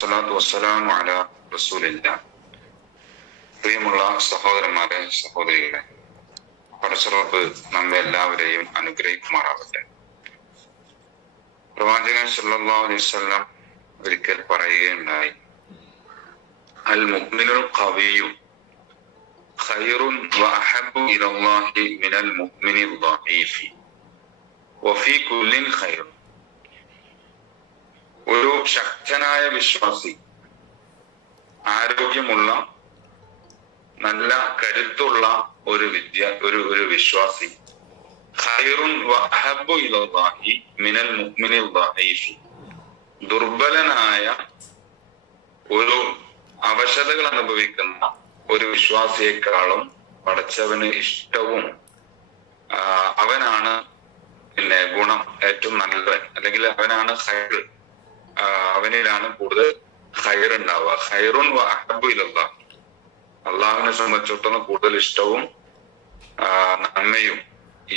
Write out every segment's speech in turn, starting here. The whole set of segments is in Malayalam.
സ്വലാത്തു വസ്സലാമു അലാ റസൂലില്ലാഹ്. പ്രിയമുള്ള സഹോദരന്മാരെ, സഹോദരികളെ, പടച്ചറബ് നമ്മെ എല്ലാവരെയും അനുഗ്രഹിക്കുമാറാവട്ടെ. പ്രവാചകൻ സല്ലല്ലാഹു അലൈഹി വസല്ലം ഒരിക്കൽ പറയുകയുണ്ടായി, അൽ മുഅ്മിനുൽ ഖവിയ്യു ഖൈറുൻ വഅഹബ്ബു ഇലല്ലാഹി മിനൽ മുഅ്മിനിൽ ളഈഫി വഫീ കുല്ലിൻ ഖൈർ. ഒരു ശക്തനായ വിശ്വാസി, ആരോഗ്യമുള്ള നല്ല കരുത്തുള്ള ഒരു വിശ്വാസി, ഖൈറുൻ വഅഹബ്ബു ഇലല്ലാഹി മിനൽ മുഅ്മിനിൽ ളഈഫി, ദുർബലനായ ഒരു അവശതകൾ അനുഭവിക്കുന്ന ഒരു വിശ്വാസിയെക്കാളും പടച്ചവന് ഇഷ്ടവും അവനാണ് ഗുണം ഏറ്റവും നല്ലവൻ, അല്ലെങ്കിൽ അവനാണ് ഖൈർ, അവനിലാണ് കൂടുതൽ ഖൈർ ഉണ്ടാവുക. ഖൈറുൻ വഅഹബ്ബു ഇലല്ലാഹ്, അള്ളാഹുവിനെ സംബന്ധിച്ചിടത്തോളം കൂടുതൽ ഇഷ്ടവും നന്മയും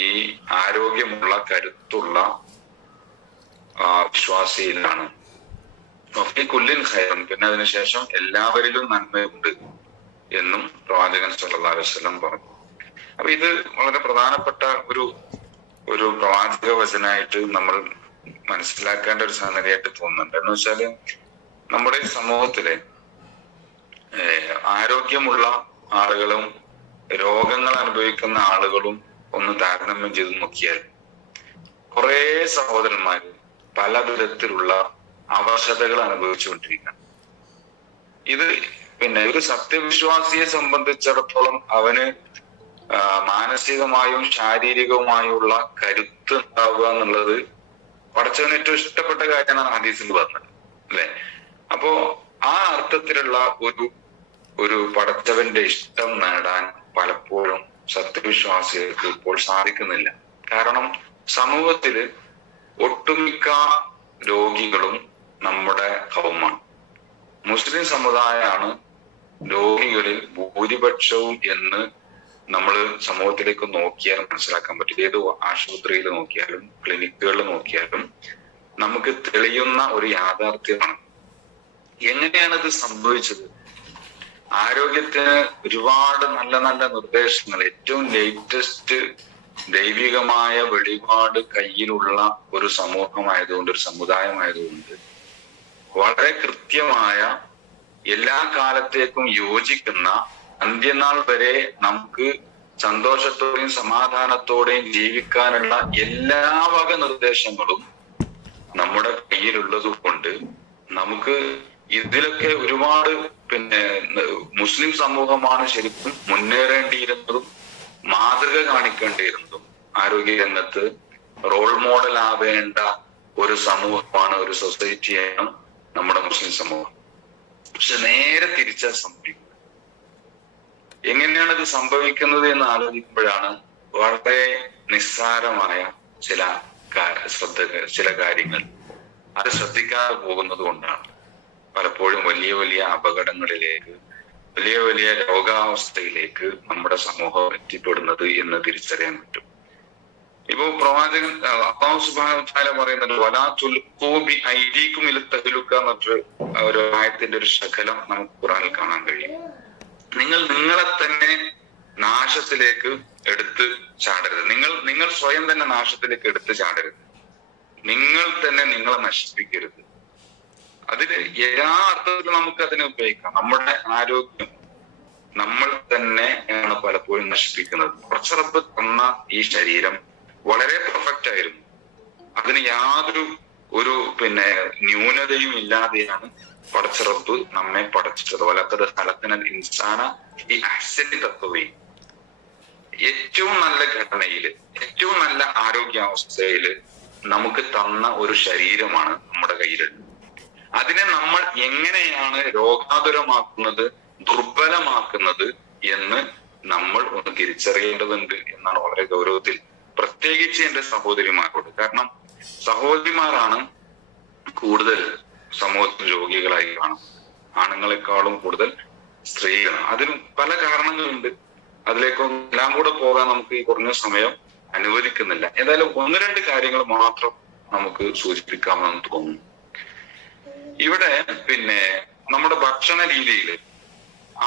ഈ ആരോഗ്യമുള്ള കരുത്തുള്ള വിശ്വാസിയിലാണ്. വഫീ കുല്ലിൻ ഖൈറുൻ, പിന്നെ അതിനുശേഷം എല്ലാവരിലും നന്മയുണ്ട് എന്നും പ്രവാചകൻ സല്ലല്ലാഹു അലൈഹി വസല്ലം പറഞ്ഞു. അപ്പൊ ഇത് വളരെ പ്രധാനപ്പെട്ട ഒരു പ്രവാചക വചനായിട്ട് നമ്മൾ മനസ്സിലാക്കേണ്ട ഒരു സംഗതിയായിട്ട് തോന്നുന്നുണ്ട്. എന്ന് വെച്ചാല് നമ്മുടെ സമൂഹത്തിലെ ആരോഗ്യമുള്ള ആളുകളും രോഗങ്ങൾ അനുഭവിക്കുന്ന ആളുകളും ഒന്ന് താരതമ്യം ചെയ്ത് നോക്കിയാൽ കുറെ സഹോദരന്മാര് പലതരത്തിലുള്ള അവശതകൾ അനുഭവിച്ചുകൊണ്ടിരിക്കുകയാണ്. ഇത് ഒരു സത്യവിശ്വാസിയെ സംബന്ധിച്ചിടത്തോളം അവന് മാനസികമായും ശാരീരികവുമായുള്ള കരുത്ത് ഉണ്ടാവുക എന്നുള്ളത് പടച്ചവന് ഏറ്റവും ഇഷ്ടപ്പെട്ട കാര്യമാണ് ഹദീസിൽ പറഞ്ഞത്, അല്ലെ? അപ്പോ ആ അർത്ഥത്തിലുള്ള ഒരു പടച്ചവന്റെ ഇഷ്ടം നേടാൻ പലപ്പോഴും സത്യവിശ്വാസികൾക്ക് ഇപ്പോൾ സാധിക്കുന്നില്ല. കാരണം സമൂഹത്തില് ഒട്ടുമിക്ക രോഗികളും നമ്മുടെ കൗമാണ്. മുസ്ലിം സമുദായമാണ് രോഗികളിൽ ഭൂരിപക്ഷവും എന്ന് നമ്മൾ സമൂഹത്തിലേക്ക് നോക്കിയാൽ മനസ്സിലാക്കാൻ പറ്റും. ഏത് ആശുപത്രിയിൽ നോക്കിയാലും ക്ലിനിക്കുകളിൽ നോക്കിയാലും നമുക്ക് തെളിയുന്ന ഒരു യാഥാർത്ഥ്യമാണ്. എങ്ങനെയാണ് ഇത് സംഭവിച്ചത്? ആരോഗ്യത്തിന് ഒരുപാട് നല്ല നല്ല നിർദ്ദേശങ്ങൾ, ഏറ്റവും ലേറ്റസ്റ്റ് ദൈവികമായ വെളിപാട് കയ്യിലുള്ള ഒരു സമൂഹമായതുകൊണ്ട്, ഒരു സമുദായമായതുകൊണ്ട് വളരെ കൃത്യമായ എല്ലാ കാലത്തേക്കും യോജിക്കുന്ന അന്ത്യനാൾ വരെ നമുക്ക് സന്തോഷത്തോടെയും സമാധാനത്തോടെയും ജീവിക്കാനുള്ള എല്ലാ വക നിർദ്ദേശങ്ങളും നമ്മുടെ കയ്യിലുള്ളത് കൊണ്ട് നമുക്ക് ഇതിലൊക്കെ ഒരുപാട് മുസ്ലിം സമൂഹമാണ് ശരിക്കും മുന്നേറേണ്ടിയിരുന്നതും മാതൃക കാണിക്കേണ്ടിയിരുന്നതും. ആരോഗ്യ രംഗത്ത് റോൾ മോഡൽ ആവേണ്ട ഒരു സമൂഹമാണ്, ഒരു സൊസൈറ്റിയാണ് നമ്മുടെ മുസ്ലിം സമൂഹം. പക്ഷെ നേരെ തിരിച്ചാ സംഭവിക്കുന്നത്. എങ്ങനെയാണ് ഇത് സംഭവിക്കുന്നത് എന്ന് ആലോചിക്കുമ്പോഴാണ് വളരെ നിസ്സാരമായ ചില കാര്യങ്ങൾ അത് ശ്രദ്ധിക്കാതെ പോകുന്നത് കൊണ്ടാണ് പലപ്പോഴും വലിയ വലിയ അപകടങ്ങളിലേക്ക്, വലിയ വലിയ രോഗാവസ്ഥയിലേക്ക് നമ്മുടെ സമൂഹം എത്തിപ്പെടുന്നത് എന്ന് തിരിച്ചറിയാൻ പറ്റും. ഇപ്പൊ പ്രവാചകൻ അല്ലാഹു സുബ്ഹാനഹു വ തആല പറയുന്നത് വലാ തുൽഖൂ ബി ഐദീകും ഇല തഹ്ലുക എന്നൊരു ആയത്തിന്റെ ഒരു ശകലം നമുക്ക് ഖുർആനിൽ കാണാൻ കഴിയും. നിങ്ങളെ തന്നെ നാശത്തിലേക്ക് എടുത്ത് ചാടരുത്. നിങ്ങൾ സ്വയം തന്നെ നാശത്തിലേക്ക് എടുത്ത് ചാടരുത്. നിങ്ങൾ തന്നെ നിങ്ങളെ നശിപ്പിക്കരുത്. അതിന് എല്ലാ അർത്ഥത്തിലും നമുക്ക് അതിനെ ഉപയോഗിക്കാം. നമ്മുടെ ആരോഗ്യം നമ്മൾ തന്നെയാണ് പലപ്പോഴും നശിപ്പിക്കുന്നത്. പടച്ചറബ് തന്ന ഈ ശരീരം വളരെ പെർഫെക്റ്റ് ആയിരുന്നു. അതിന് യാതൊരു ന്യൂനതയും ഇല്ലാതെയാണ് പടച്ചറബ് നമ്മെ പടച്ചിട്ടത്. വലഖദ് ഖലഖനൽ ഇൻസാന ഫീ അഹ്സനി തഖ്വീം. ഏറ്റവും നല്ല ഘടനയില്, ഏറ്റവും നല്ല ആരോഗ്യാവസ്ഥയില് നമുക്ക് തന്ന ഒരു ശരീരമാണ് നമ്മുടെ കയ്യിലുള്ളത്. അതിനെ നമ്മൾ എങ്ങനെയാണ് രോഗാതുരമാക്കുന്നത്, ദുർബലമാക്കുന്നത് എന്ന് നമ്മൾ ഒന്ന് തിരിച്ചറിയേണ്ടതുണ്ട് എന്നാണ് വളരെ ഗൗരവത്തിൽ, പ്രത്യേകിച്ച് എന്റെ സഹോദരിമാരോട്. കാരണം സഹോദരിമാരാണ് കൂടുതൽ സമൂഹത്തിൽ രോഗികളായി കാണുന്നത്. ആണുങ്ങളെക്കാളും കൂടുതൽ സ്ത്രീകളാണ്. അതിന് പല കാരണങ്ങളുണ്ട്. അതിലേക്കൊന്നും എല്ലാം കൂടെ പോകാൻ നമുക്ക് ഈ കുറഞ്ഞ സമയം അനുവദിക്കുന്നില്ല. ഏതായാലും ഒന്ന് രണ്ട് കാര്യങ്ങൾ മാത്രം നമുക്ക് സൂചിപ്പിക്കാമെന്ന് തോന്നുന്നു. ഇവിടെ പിന്നെ നമ്മുടെ ഭക്ഷണ രീതിയിൽ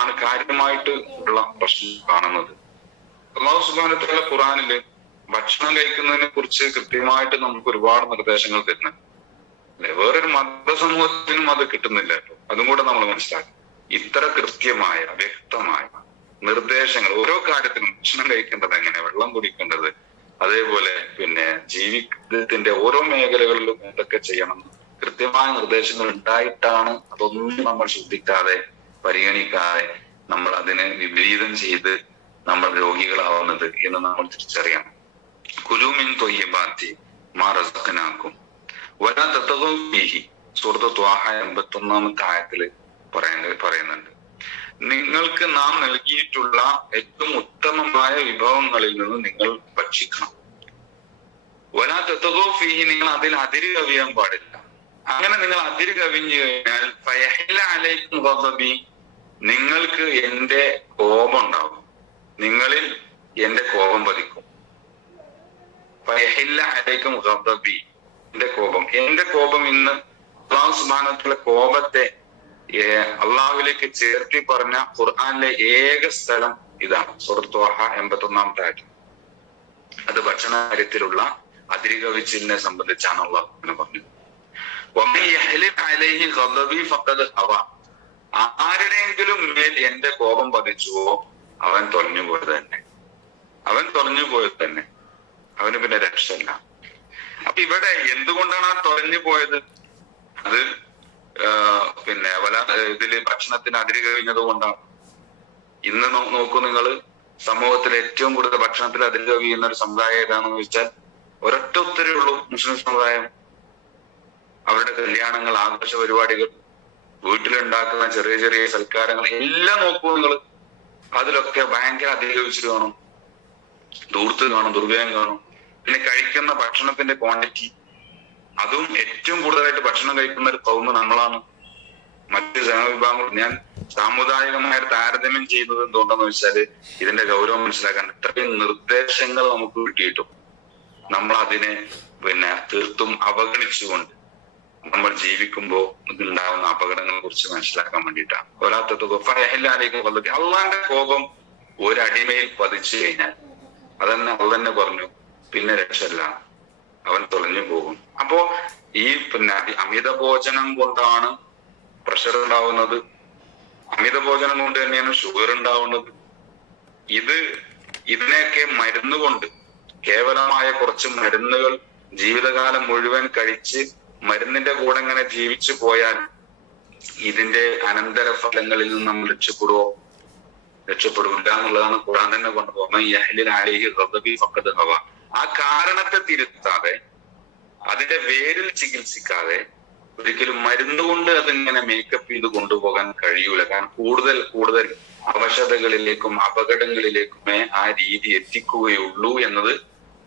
ആണ് കാര്യമായിട്ട് ഉള്ള പ്രശ്നം കാണുന്നത്. അല്ലാഹു സുബ്ഹാനഹു വ തആല ഖുർആനില് ഭക്ഷണം കഴിക്കുന്നതിനെ കുറിച്ച് കൃത്യമായിട്ട് നമുക്ക് ഒരുപാട് നിർദ്ദേശങ്ങൾ തരുന്നുണ്ട്. വേറൊരു മതസമൂഹത്തിനും അത് കിട്ടുന്നില്ല കേട്ടോ. അതും കൂടെ നമ്മൾ മനസ്സിലാക്കും. ഇത്ര കൃത്യമായ വ്യക്തമായ നിർദ്ദേശങ്ങൾ ഓരോ കാര്യത്തിനും, ഭക്ഷണം കഴിക്കേണ്ടത് എങ്ങനെ, വെള്ളം കുടിക്കേണ്ടത്, അതേപോലെ പിന്നെ ജീവിതത്തിന്റെ ഓരോ മേഖലകളിലും എന്തൊക്കെ ചെയ്യണം, കൃത്യമായ നിർദ്ദേശങ്ങൾ ഉണ്ടായിട്ടാണ് അതൊന്നും നമ്മൾ ശ്രദ്ധിക്കാതെ പരിഗണിക്കാതെ നമ്മൾ അതിനെ വിപരീതം ചെയ്ത് നമ്മൾ രോഗികളാവുന്നത് എന്ന് നമ്മൾ തിരിച്ചറിയണം. കുലൂ മിൻ ത്വയ്യിബാത്തി മാ റസഖ്നാകും വലാ തതഗൂ ഫീഹി. സൂറത്ത് ത്വാഹ 81-ാമത്തെ ആയത്തില് പറയുന്നുണ്ട്, നിങ്ങൾക്ക് നാം നൽകിയിട്ടുള്ള ഏറ്റവും ഉത്തമമായ വിഭവങ്ങളിൽ നിന്ന് നിങ്ങൾ ഭക്ഷിക്കണം. വലാ തതഗൂ ഫീഹി, നിങ്ങൾ അതിൽ അതിര് കവിയാൻ പാടില്ല. അങ്ങനെ നിങ്ങൾ അതിര് കവിഞ്ഞു കഴിഞ്ഞാൽ ഫയഹില്ല അലൈക്കും ഗദബി, നിങ്ങൾക്ക് എന്റെ കോപം ഉണ്ടാവും, നിങ്ങളിൽ എന്റെ കോപം പതിക്കും. ഫയഹില്ല അലൈക്കും ഗദബി, എന്റെ കോപം ഇന്ന് അല്ലാഹു സുബ്ഹാനഹു വ തആല കോപത്തെ അള്ളാഹുവിലേക്ക് ചേർത്തി പറഞ്ഞ ഖുർആനിലെ ഏക സ്ഥലം ഇതാണ്. സൂറത്ത് ത്വാഹ 81-ാമത്തെ ആയത്ത്. അത് ഭക്ഷണ കാര്യത്തിലുള്ള അതിര് കവിച്ചിലിനെ സംബന്ധിച്ചാണ് അള്ളാഹു പറഞ്ഞത്. ആരുടെയെങ്കിലും മേൽ എന്റെ കോപം പതിച്ചുവോ അവൻ തൊലഞ്ഞു പോയത് തന്നെ, അവന് പിന്നെ രക്ഷയില്ല. അപ്പൊ ഇവിടെ എന്തുകൊണ്ടാണ് ആ തൊലഞ്ഞു പോയത്? അത് പിന്നെ ഇതില് ഭക്ഷണത്തിന് അതിര് കഴിഞ്ഞത് കൊണ്ടാണ്. ഇന്ന് നോക്കൂ നിങ്ങൾ, സമൂഹത്തിൽ ഏറ്റവും കൂടുതൽ ഭക്ഷണത്തിൽ അതിര് കവിയുന്ന ഒരു സമുദായം ഏതാണെന്ന് ചോദിച്ചാൽ ഒരൊറ്റ ഉത്തരവേ ഉള്ളൂ, മുസ്ലിം സമുദായം. അവരുടെ കല്യാണങ്ങൾ, ആഘോഷ പരിപാടികൾ, വീട്ടിലുണ്ടാക്കുന്ന ചെറിയ ചെറിയ സൽക്കാരങ്ങൾ എല്ലാം നോക്കൂ നിങ്ങൾ, അതിലൊക്കെ ഭയങ്കര അതിരകവിച്ചിട്ട് കാണും, ദൂർത്ത് കാണും, ദുർവ്യയം കാണും. പിന്നെ കഴിക്കുന്ന ഭക്ഷണത്തിന്റെ ക്വാണ്ടിറ്റി, അതും ഏറ്റവും കൂടുതലായിട്ട് ഭക്ഷണം കഴിക്കുന്ന ഒരു കൗമ് നമ്മളാണ്. മറ്റ് ജനവിഭാഗങ്ങൾ ഞാൻ സാമുദായികമായ താരതമ്യം ചെയ്യുന്നത് എന്തുകൊണ്ടെന്ന് വെച്ചാല് ഇതിന്റെ ഗൗരവം മനസ്സിലാക്കാൻ. ഇത്രയും നിർദ്ദേശങ്ങൾ നമുക്ക് കിട്ടിയിട്ടും നമ്മൾ അതിനെ പിന്നെ തീർത്തും അവഗണിച്ചുകൊണ്ട് നമ്മൾ ജീവിക്കുമ്പോൾ ഉണ്ടാകുന്ന അപകടങ്ങളെ കുറിച്ച് മനസ്സിലാക്കാൻ വേണ്ടിയിട്ടാണ്. അള്ളാന്റെ കോപം ഒരടിമയിൽ പതിച്ചു കഴിഞ്ഞാൽ അതന്നെ പറഞ്ഞു, പിന്നെ രക്ഷയില്ല, അവൻ തൊലഞ്ഞു പോകും. അപ്പോ ഈ പിന്നെ അമിത ഭോജനം കൊണ്ടാണ് പ്രഷർ ഉണ്ടാവുന്നത്, അമിത ഭോജനം കൊണ്ട് തന്നെയാണ് ഷുഗർ ഉണ്ടാവുന്നത്. ഇതിനെയൊക്കെ മരുന്ന് കൊണ്ട്, കേവലമായ കുറച്ച് മരുന്നുകൾ ജീവിതകാലം മുഴുവൻ കഴിച്ച് മരുന്നിന്റെ കൂടെ ഇങ്ങനെ ജീവിച്ചു പോയാൽ ഇതിന്റെ അനന്തര ഫലങ്ങളിൽ നിന്ന് നമ്മൾ രക്ഷപ്പെടില്ല എന്നുള്ളതാണ് ഖുർആൻ തന്നെ കൊണ്ടുപോകുന്നത്. ആ കാരണത്തെ തിരുത്താതെ, അതിന്റെ വേരിൽ ചികിത്സിക്കാതെ ഒരിക്കലും മരുന്ന് കൊണ്ട് അതിങ്ങനെ മേക്കപ്പ് ചെയ്ത് കൊണ്ടുപോകാൻ കഴിയൂല. കാരണം കൂടുതൽ അവശതകളിലേക്കും അപകടങ്ങളിലേക്കുമേ ആ രീതി എത്തിക്കുകയുള്ളൂ എന്നത്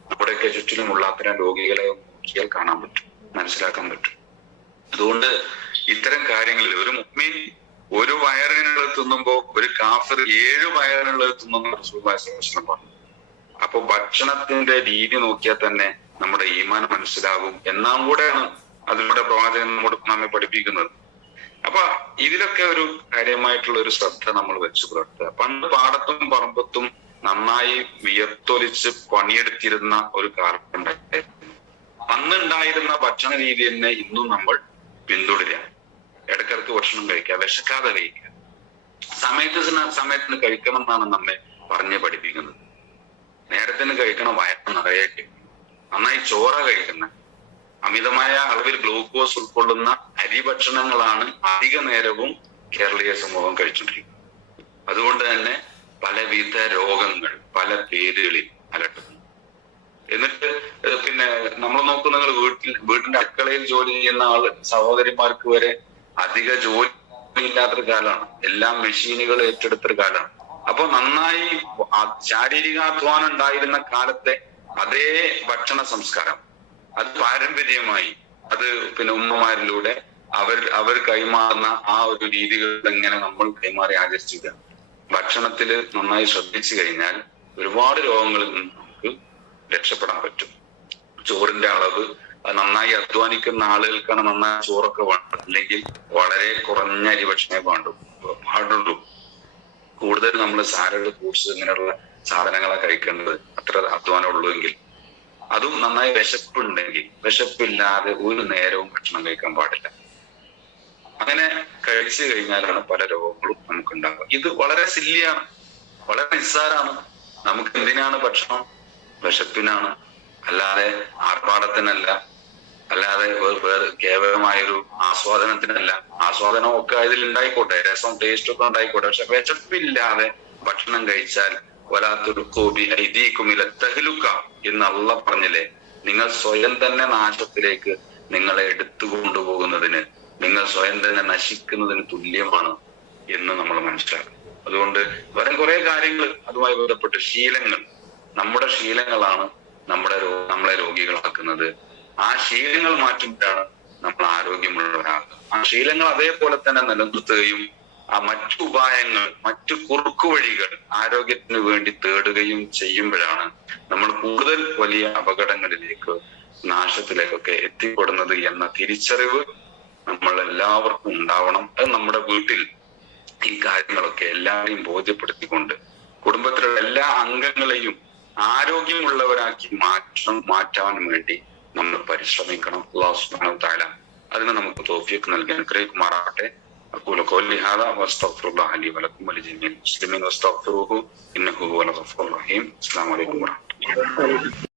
നമ്മുടെയൊക്കെ ചുറ്റിലുമുള്ള അത്തരം രോഗികളെ നോക്കിയാൽ കാണാൻ പറ്റും, മനസ്സിലാക്കാൻ പറ്റും. അതുകൊണ്ട് ഇത്തരം കാര്യങ്ങളിൽ ഒരു മുഅ്മിൻ ഒരു വയറിനുള്ളത് തിന്നുമ്പോ ഒരു കാഫിർ 7 വയറിനുള്ളത് തിന്നുന്ന റസൂലുള്ളാഹി സ്വല്ലല്ലാഹു അലൈഹി വസല്ലം പറഞ്ഞു. അപ്പൊ ഭക്ഷണത്തിന്റെ രീതി നോക്കിയാൽ തന്നെ നമ്മുടെ ഈമാൻ മനസ്സിലാകും എന്നാം കൂടെയാണ് അതിലൂടെ പ്രവാചകൻ നമ്മെ പഠിപ്പിക്കുന്നത്. അപ്പൊ ഇതിലൊക്കെ ഒരു കാര്യമായിട്ടുള്ള ഒരു ശ്രദ്ധ നമ്മൾ വെച്ച് പുലർത്തുക. പണ്ട് പാടത്തും പറമ്പത്തും നന്നായി വിയർത്തൊലിച്ച് പണിയെടുത്തിരുന്ന ഒരു കാലം ഉണ്ടായിരുന്നു. അന്നുണ്ടായിരുന്ന ഭക്ഷണ രീതി തന്നെ ഇന്നും നമ്മൾ പിന്തുടരുക. ഇടക്കിടക്ക് ഭക്ഷണം കഴിക്കുക, വിശക്കാതെ കഴിക്കുക, സമയത്തിന് കഴിക്കണം എന്നാണ് നമ്മെ പറഞ്ഞ് പഠിപ്പിക്കുന്നത്. നേരത്തിന് കഴിക്കണം, വയറ് നിറയെ കഴിക്കണം, നന്നായി ചോറ കഴിക്കുന്നത്. അമിതമായ അളവിൽ ഗ്ലൂക്കോസ് ഉൾക്കൊള്ളുന്ന അരി ഭക്ഷണങ്ങളാണ് അധിക നേരവും കേരളീയ സമൂഹം കഴിച്ചുകൊണ്ടിരിക്കുന്നത്. അതുകൊണ്ട് തന്നെ പലവിധ രോഗങ്ങൾ പല പേരുകളിൽ അലട്ടുന്നു. എന്നിട്ട് പിന്നെ നമ്മൾ നോക്കുന്ന വീട്ടിന്റെ അടുക്കളയിൽ ജോലി ചെയ്യുന്ന സഹോദരിമാർക്ക് വരെ അധിക ജോലി ഇല്ലാത്തൊരു കാലമാണ്, എല്ലാം മെഷീനുകൾ ഏറ്റെടുത്തൊരു കാലമാണ്. അപ്പൊ നന്നായി ശാരീരികാധ്വാനം ഉണ്ടായിരുന്ന കാലത്തെ അതേ ഭക്ഷണ സംസ്കാരം അത് പാരമ്പര്യമായി അത് പിന്നെ ഉമ്മമാരിലൂടെ അവർ കൈമാറുന്ന ആ ഒരു രീതികൾ എങ്ങനെ നമ്മൾ കൈമാറി ആചരിച്ചിട്ട് ഭക്ഷണത്തിൽ നന്നായി ശ്രദ്ധിച്ചു കഴിഞ്ഞാൽ ഒരുപാട് രോഗങ്ങളിൽ നിന്ന് നമുക്ക് രക്ഷപ്പെടാൻ പറ്റും. ചോറിന്റെ അളവ് നന്നായി അധ്വാനിക്കുന്ന ആളുകൾക്കാണ് നന്നായി ചോറൊക്കെ വേണ്ടത്, അല്ലെങ്കിൽ വളരെ കുറഞ്ഞ അരി ഭക്ഷണമേ പാടുള്ളൂ. കൂടുതൽ നമ്മൾ സാലഡ്, ഫ്രൂട്ട്സ് ഇങ്ങനെയുള്ള സാധനങ്ങളെ കഴിക്കേണ്ടത്, അത്ര അധ്വാനം ഉള്ളൂ എങ്കിൽ. അതും നന്നായി വിശപ്പുണ്ടെങ്കിൽ. വിശപ്പില്ലാതെ ഒരു നേരവും ഭക്ഷണം കഴിക്കാൻ പാടില്ല. അങ്ങനെ കഴിച്ചു കഴിഞ്ഞാലാണ് പല രോഗങ്ങളും നമുക്ക് ഉണ്ടാകുക. ഇത് വളരെ സില്ലിയാണ്, വളരെ നിസ്സാരാണ്. നമുക്ക് എന്തിനാണ് ഭക്ഷണം? വിശപ്പിനാണ്, അല്ലാതെ ആർഭാടത്തിനല്ല, അല്ലാതെ വേറെ കേവലമായൊരു ആസ്വാദനത്തിനല്ല. ആസ്വാദനം ഒക്കെ ഇതിൽ ഉണ്ടായിക്കോട്ടെ, രസം ടേസ്റ്റ് ഒക്കെ ഉണ്ടായിക്കോട്ടെ, പക്ഷെ വിശപ്പില്ലാതെ ഭക്ഷണം കഴിച്ചാൽ വലാത്തൊരു കോപി ഐദീകുമില തഹ്ലുക എന്ന് അല്ലാഹ് പറഞ്ഞില്ലേ? നിങ്ങൾ സ്വയം തന്നെ നാശത്തിലേക്ക് നിങ്ങളെ എടുത്തു കൊണ്ടുപോകുന്നതിന്, നിങ്ങൾ സ്വയം തന്നെ നശിക്കുന്നതിന് തുല്യമാണ് എന്ന് നമ്മൾ മനസ്സിലാക്കും. അതുകൊണ്ട് വേറെ കുറെ കാര്യങ്ങൾ അതുമായി ബന്ധപ്പെട്ട് ശീലങ്ങൾ, നമ്മുടെ ശീലങ്ങളാണ് നമ്മളെ രോഗികളാക്കുന്നത്. ആ ശീലങ്ങൾ മാറ്റുമ്പോഴാണ് നമ്മൾ ആരോഗ്യമുള്ളവരാകുക. ആ ശീലങ്ങൾ അതേപോലെ തന്നെ നിലനിർത്തുകയും ആ മറ്റു ഉപായങ്ങൾ, മറ്റു കുറുക്കുവഴികൾ ആരോഗ്യത്തിന് വേണ്ടി തേടുകയും ചെയ്യുമ്പോഴാണ് നമ്മൾ കൂടുതൽ വലിയ അപകടങ്ങളിലേക്ക്, നാശത്തിലേക്കൊക്കെ എത്തിപ്പെടുന്നത് എന്ന തിരിച്ചറിവ് നമ്മൾ എല്ലാവർക്കും ഉണ്ടാവണം. അത് നമ്മുടെ വീട്ടിൽ ഈ കാര്യങ്ങളൊക്കെ എല്ലാവരെയും ബോധ്യപ്പെടുത്തിക്കൊണ്ട് കുടുംബത്തിലുള്ള എല്ലാ അംഗങ്ങളെയും ആരോഗ്യമുള്ളവരാക്കി മാറ്റാൻ വേണ്ടി നമ്മൾ പരിശ്രമിക്കണം. അല്ലാഹു സുബ്ഹാനഹു വ തആല അതിന് നമുക്ക് തൗഫീഖ് നൽകി അനുഗ്രഹിക്കുമാറാകട്ടെ. أقول قولي هذا وأستغفر الله لي ولكم ولجميع المسلمين واستغفروه إنه هو الغفور الرحيم. السلام عليكم ورحمة الله.